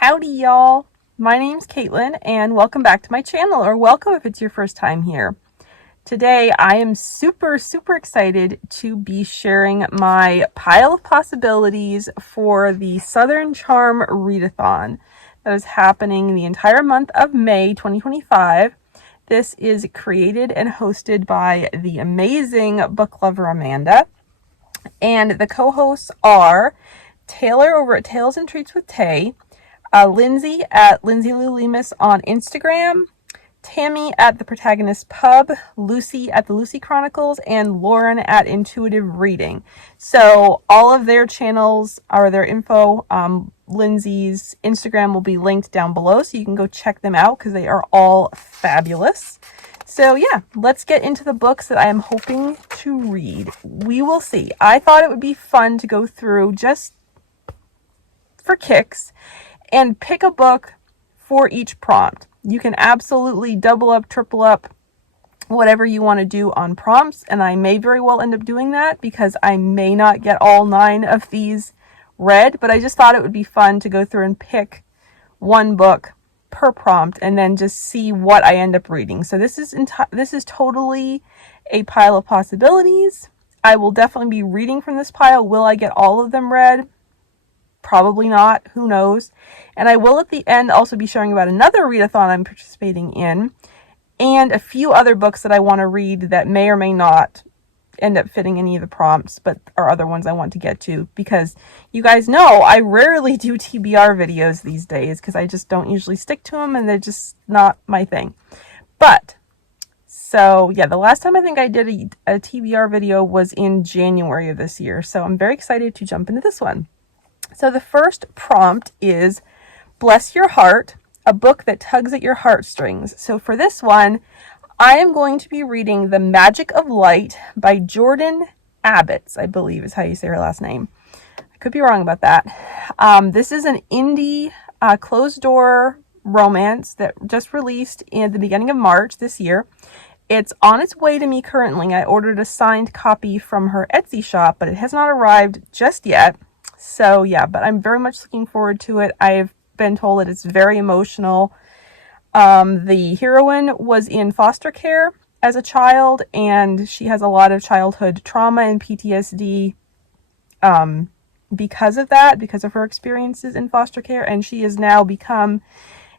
Howdy y'all, my name's Caitlyn and welcome back to my channel, or welcome if it's your first time here. Today I am super excited to be sharing my pile of possibilities for the Southern Charm Readathon that is happening the entire month of May 2025. This is created and hosted by the amazing book lover Amanda, and the co-hosts are Taylor over at Tales and Treats with Tay, Lindsay at Lindsay Lou Lemus on Instagram, Tammy at The Protagonist Pub, Lucy at The Lucy Chronicles, and Lauren at Intuitive Reading. So all of their channels or their info, Lindsay's Instagram will be linked down below, so you can go check them out because they are all fabulous. So yeah, let's get into the books that I am hoping to read. We will see. I thought it would be fun to go through just for kicks and pick a book for each prompt. You can absolutely double up, triple up, whatever you want to do on prompts, and I may very well end up doing that because I may not get all 9 of these read, but I just thought it would be fun to go through and pick one book per prompt and then just see what I end up reading. So this is totally a pile of possibilities. I will definitely be reading from this pile. Will I get all of them read? Probably not. Who knows? And I will at the end also be sharing about another readathon I'm participating in and a few other books that I want to read that may or may not end up fitting any of the prompts, but are other ones I want to get to, because you guys know I rarely do TBR videos these days because I just don't usually stick to them and they're just not my thing. But so yeah, the last time I think I did a TBR video was in January of this year, so I'm very excited to jump into this one. So the first prompt is Bless Your Heart, a book that tugs at your heartstrings. So for this one, I am going to be reading The Magic of Light by Jordan Abitz, I believe is how you say her last name. I could be wrong about that. This is an indie closed door romance that just released in the beginning of March this year. It's on its way to me currently. I ordered a signed copy from her Etsy shop, but it has not arrived just yet. So yeah, but I'm very much looking forward to it. I've been told that it's very emotional. The heroine was in foster care as a child, and she has a lot of childhood trauma and PTSD because of that, because of her experiences in foster care, and she has now become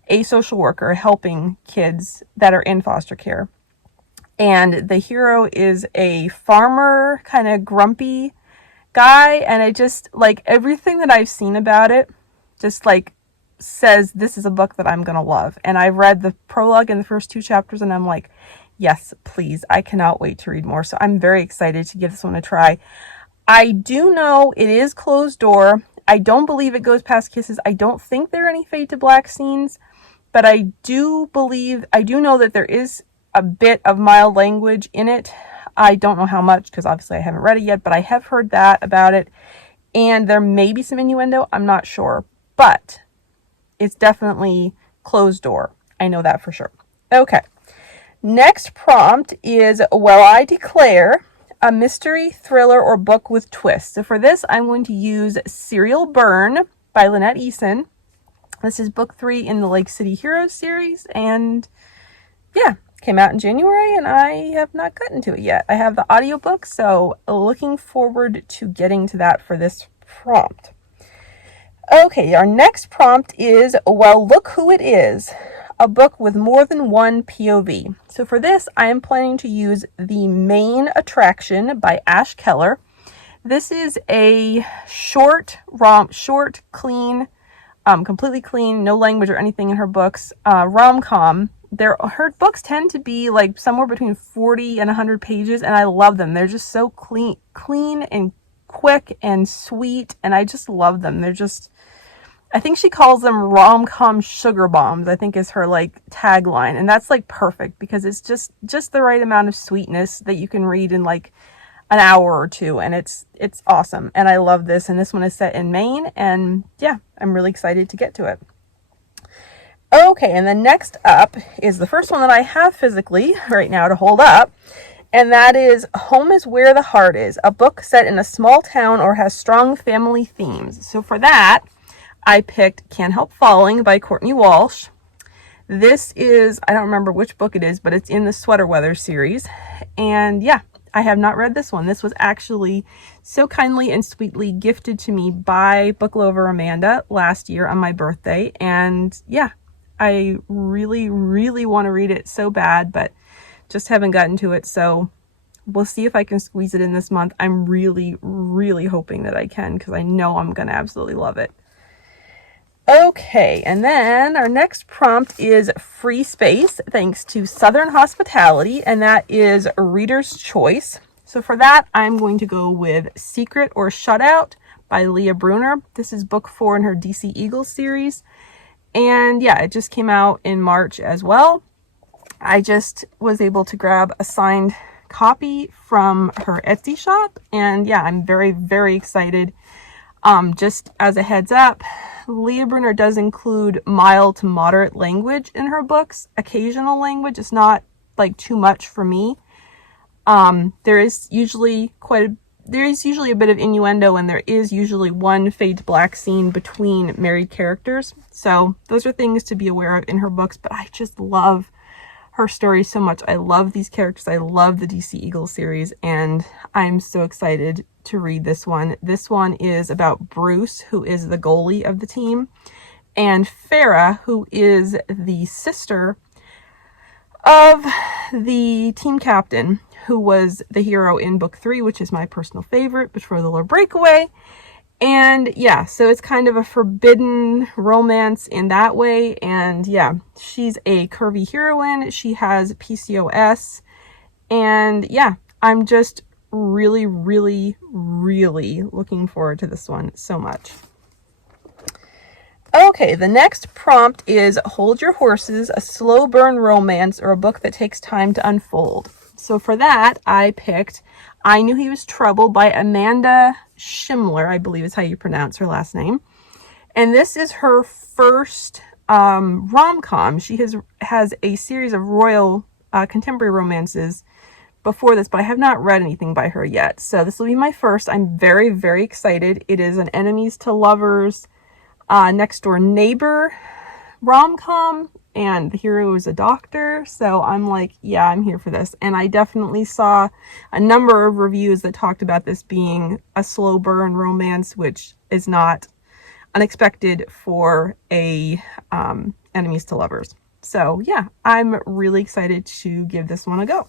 a social worker helping kids that are in foster care. And the hero is a farmer, kind of grumpy guy, and I just like everything that I've seen about it just like says this is a book that I'm gonna love. And I've read the prologue and the first 2 chapters and I'm like, yes, please, I cannot wait to read more. So I'm very excited to give this one a try. I do know it is closed door. I don't believe it goes past kisses. I don't think there are any fade to black scenes, but I do know that there is a bit of mild language in it. I don't know how much because obviously I haven't read it yet, but I have heard that about it. And there may be some innuendo. I'm not sure, but it's definitely closed door. I know that for sure. Okay. Next prompt is Well I Declare, a mystery, thriller, or book with twists. So for this, I'm going to use Serial Burn by Lynette Eason. This is book 3 in the Lake City Heroes series. And yeah, came out in January and I have not gotten to it yet. I have the audiobook, so looking forward to getting to that for this prompt. Okay, our next prompt is Well Look Who It Is, a book with more than one POV. So for this, I am planning to use The Maine Attraction by Keller. This is a short, clean, completely clean, no language or anything in her books, rom-com. Her books tend to be like somewhere between 40 and 100 pages, and I love them. They're just so clean and quick and sweet, and I just love them. They're just, I think she calls them rom-com sugar bombs, I think is her like tagline, and that's like perfect because it's just the right amount of sweetness that you can read in like an hour or 2, and it's awesome, and I love this. And this one is set in Maine, and yeah, I'm really excited to get to it. Okay, and then next up is the first one that I have physically right now to hold up, and that is Home is Where the Heart Is, a book set in a small town or has strong family themes. So for that, I picked Can't Help Falling by Courtney Walsh. This is, I don't remember which book it is, but it's in the Sweater Weather series. And yeah, I have not read this one. This was actually so kindly and sweetly gifted to me by Book Lover Amanda last year on my birthday. And yeah, I really, really want to read it so bad, but just haven't gotten to it. So we'll see if I can squeeze it in this month. I'm really, really hoping that I can, because I know I'm going to absolutely love it. Okay, and then our next prompt is Free Space, thanks to Southern Hospitality, and that is a reader's choice. So for that, I'm going to go with Secret or Shutout by Leah Brunner. This is book 4 in her DC Eagles series. And yeah, it just came out in March as well. I just was able to grab a signed copy from her Etsy shop. And yeah, I'm very, very excited. Just as a heads up, Leah Brunner does include mild to moderate language in her books. Occasional language is not like too much for me. There is usually a bit of innuendo, and there is usually one fade to black scene between married characters. So those are things to be aware of in her books, but I just love her story so much. I love these characters. I love the DC Eagle series, and I'm so excited to read this one. This one is about Bruce, who is the goalie of the team, and Farah, who is the sister of the team captain, who was the hero in book 3, which is my personal favorite, Betrothal or Breakaway. And yeah, so it's kind of a forbidden romance in that way. And yeah, she's a curvy heroine. She has PCOS. And yeah, I'm just really, really, really looking forward to this one so much. Okay, the next prompt is Hold Your Horses, a slow burn romance or a book that takes time to unfold. So for that, I picked I Knew He Was Trouble by Amanda Schimmoeller, I believe is how you pronounce her last name. And this is her first rom-com. She has a series of royal contemporary romances before this, but I have not read anything by her yet. So this will be my first. I'm very, very excited. It is an enemies to lovers, next door neighbor rom-com, and the hero is a doctor. So I'm like, yeah, I'm here for this. And I definitely saw a number of reviews that talked about this being a slow burn romance, which is not unexpected for a enemies to lovers. So yeah, I'm really excited to give this one a go.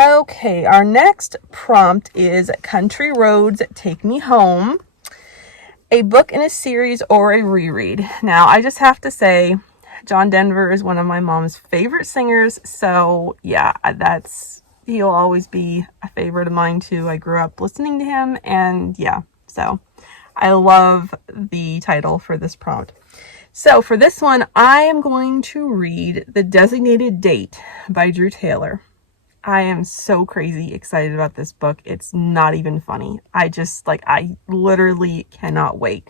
Okay, our next prompt is Country Roads Take Me Home, a book in a series or a reread. Now, I just have to say, John Denver is one of my mom's favorite singers. So yeah, he'll always be a favorite of mine too. I grew up listening to him, and yeah, so I love the title for this prompt. So for this one, I am going to read The Designated Date by Drew Taylor. I am so crazy excited about this book. It's not even funny. I literally cannot wait.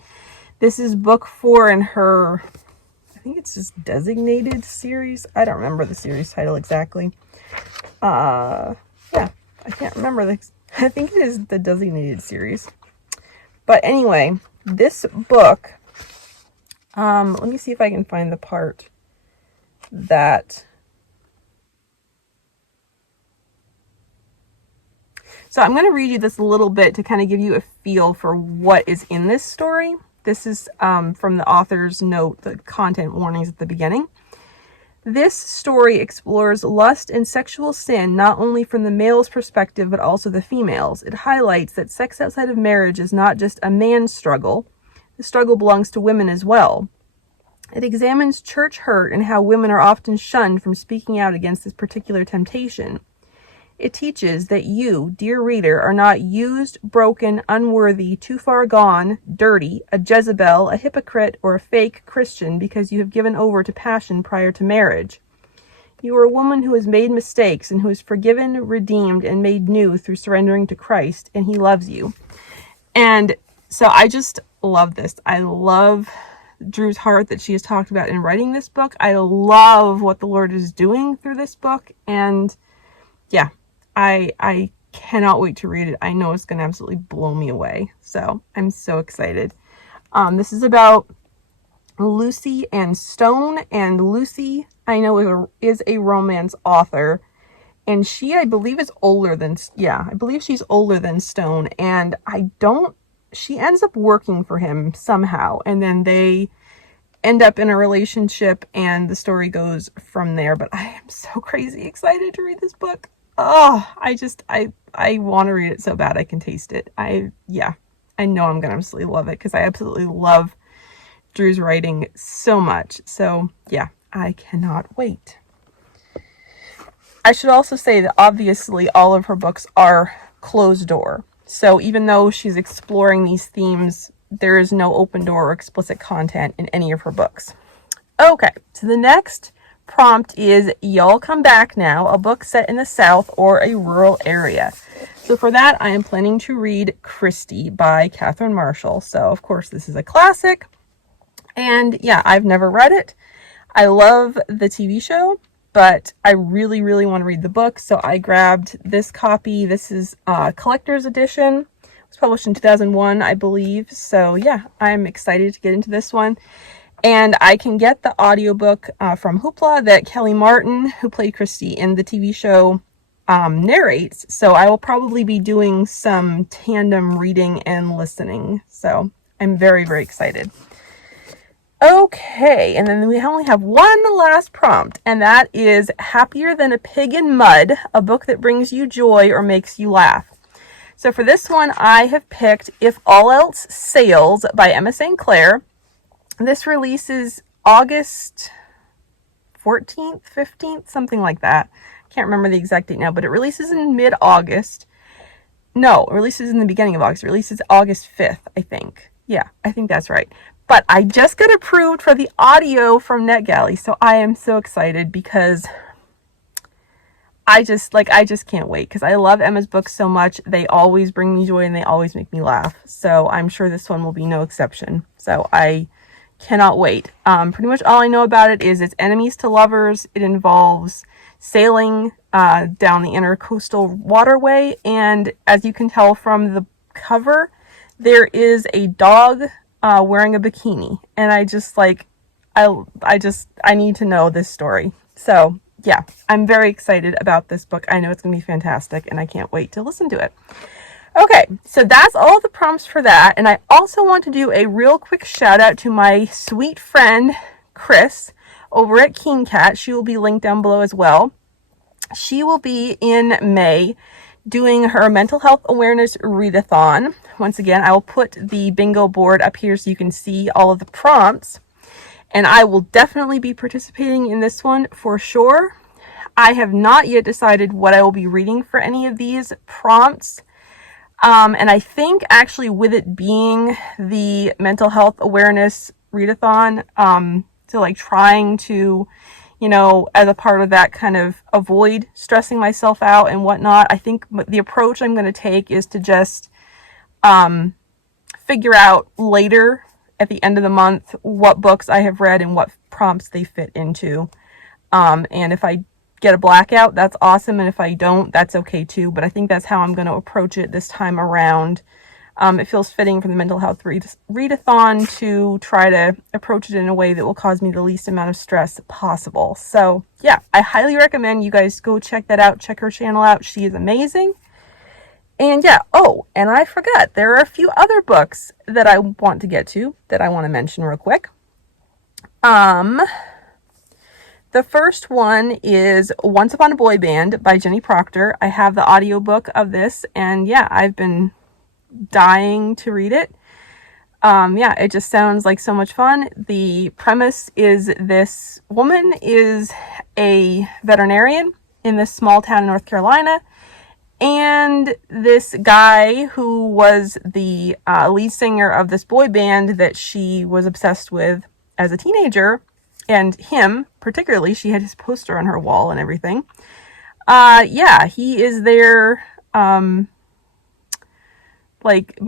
This is book 4 in her, I think it's just Designated series. I don't remember the series title exactly. Yeah, I can't remember. I think it is the Designated series. But anyway, this book, let me see if I can find the part that... So I'm going to read you this a little bit to kind of give you a feel for what is in this story. This is from the author's note, the content warnings at the beginning. This story explores lust and sexual sin not only from the male's perspective, but also the female's. It highlights that sex outside of marriage is not just a man's struggle. The struggle belongs to women as well. It examines church hurt and how women are often shunned from speaking out against this particular temptation. It teaches that you, dear reader, are not used, broken, unworthy, too far gone, dirty, a Jezebel, a hypocrite, or a fake Christian because you have given over to passion prior to marriage. You are a woman who has made mistakes and who is forgiven, redeemed, and made new through surrendering to Christ, and he loves you. And so I just love this. I love Drew's heart that she has talked about in writing this book. I love what the Lord is doing through this book, and yeah. I cannot wait to read it. I know it's going to absolutely blow me away. So I'm so excited. This is about Lucy and Stone, and Lucy, I know, is a romance author, and she, I believe, is older than, yeah, I believe she's older than Stone, and she ends up working for him somehow, and then they end up in a relationship, and the story goes from there. But I am so crazy excited to read this book. Oh, I want to read it so bad I can taste it. Yeah, I know I'm gonna absolutely love it, because I absolutely love Drew's writing so much. So yeah, I cannot wait. I should also say that obviously all of her books are closed door. So even though she's exploring these themes, there is no open door or explicit content in any of her books. Okay, so the next prompt is Y'all Come Back Now, a book set in the South or a rural area. So for that, I am planning to read Christy by Katherine Marshall. So of course this is a classic. And yeah, I've never read it. I love the TV show, but I really, really want to read the book. So I grabbed this copy. This is a collector's edition. It was published in 2001, I believe. So yeah, I'm excited to get into this one. And I can get the audiobook from Hoopla that Kelly Martin, who played Christy in the TV show, narrates. So I will probably be doing some tandem reading and listening. So I'm very, very excited. Okay, and then we only have one last prompt, and that is Happier Than a Pig in Mud, a book that brings you joy or makes you laugh. So for this one, I have picked If All Else Sails by Emma St. Clair. This releases August 14th, 15th, something like that. Can't remember the exact date now, but it releases in mid-August. No, it releases in the beginning of August. It releases August 5th, I think. Yeah, I think that's right. But I just got approved for the audio from NetGalley, so I am so excited, because I just can't wait, because I love Emma's books so much. They always bring me joy and they always make me laugh. So I'm sure this one will be no exception. So I cannot wait. Pretty much all I know about it is it's enemies to lovers. It involves sailing down the intercoastal waterway, and as you can tell from the cover, there is a dog wearing a bikini, and I need to know this story. So yeah, I'm very excited about this book. I know it's gonna be fantastic, and I can't wait to listen to it. Okay, so that's all the prompts for that, and I also want to do a real quick shout out to my sweet friend Chris over at Keen Cat. She will be linked down below as well. She will be in May doing her mental health awareness readathon. Once again, I will put the bingo board up here so you can see all of the prompts, and I will definitely be participating in this one for sure. I have not yet decided what I will be reading for any of these prompts, and I think actually with it being the mental health awareness readathon, so like trying to, as a part of that, kind of avoid stressing myself out and whatnot, I think the approach I'm going to take is to just figure out later at the end of the month what books I have read and what prompts they fit into. And if I get a blackout, that's awesome. And if I don't, that's okay too. But I think that's how I'm going to approach it this time around. It feels fitting for the mental health readathon to try to approach it in a way that will cause me the least amount of stress possible. So yeah, I highly recommend you guys go check that out. Check her channel out. She is amazing. And yeah, oh, and I forgot, there are a few other books that I want to get to that I want to mention real quick. The first one is Once Upon a Boy Band by Jenny Proctor. I have the audiobook of this, and yeah, I've been dying to read it. Yeah, it just sounds like so much fun. The premise is this woman is a veterinarian in this small town in North Carolina, and this guy who was the lead singer of this boy band that she was obsessed with as a teenager, and him particularly, she had his poster on her wall and everything. Yeah, he is there, but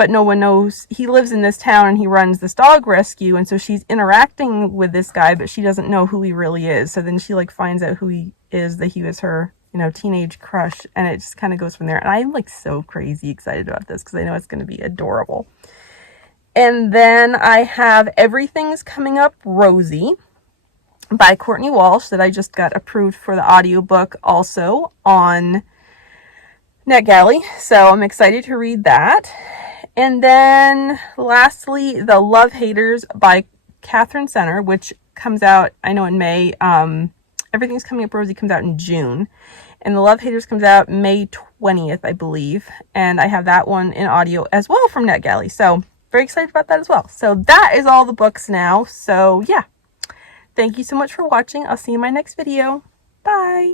no one knows. He lives in this town and he runs this dog rescue, and so she's interacting with this guy, but she doesn't know who he really is. So then she finds out who he is, that he was her, teenage crush, and it just kind of goes from there. And I'm so crazy excited about this because I know it's going to be adorable. And then I have Everything's Coming Up Rosie by Courtney Walsh that I just got approved for the audiobook also on NetGalley. So I'm excited to read that. And then lastly, The Love Haters by Katherine Center, which comes out, I know, in May. Everything's Coming Up Rosie comes out in June. And The Love Haters comes out May 20th, I believe. And I have that one in audio as well from NetGalley. So very excited about that as well. So that is all the books now. So yeah. Thank you so much for watching. I'll see you in my next video. Bye.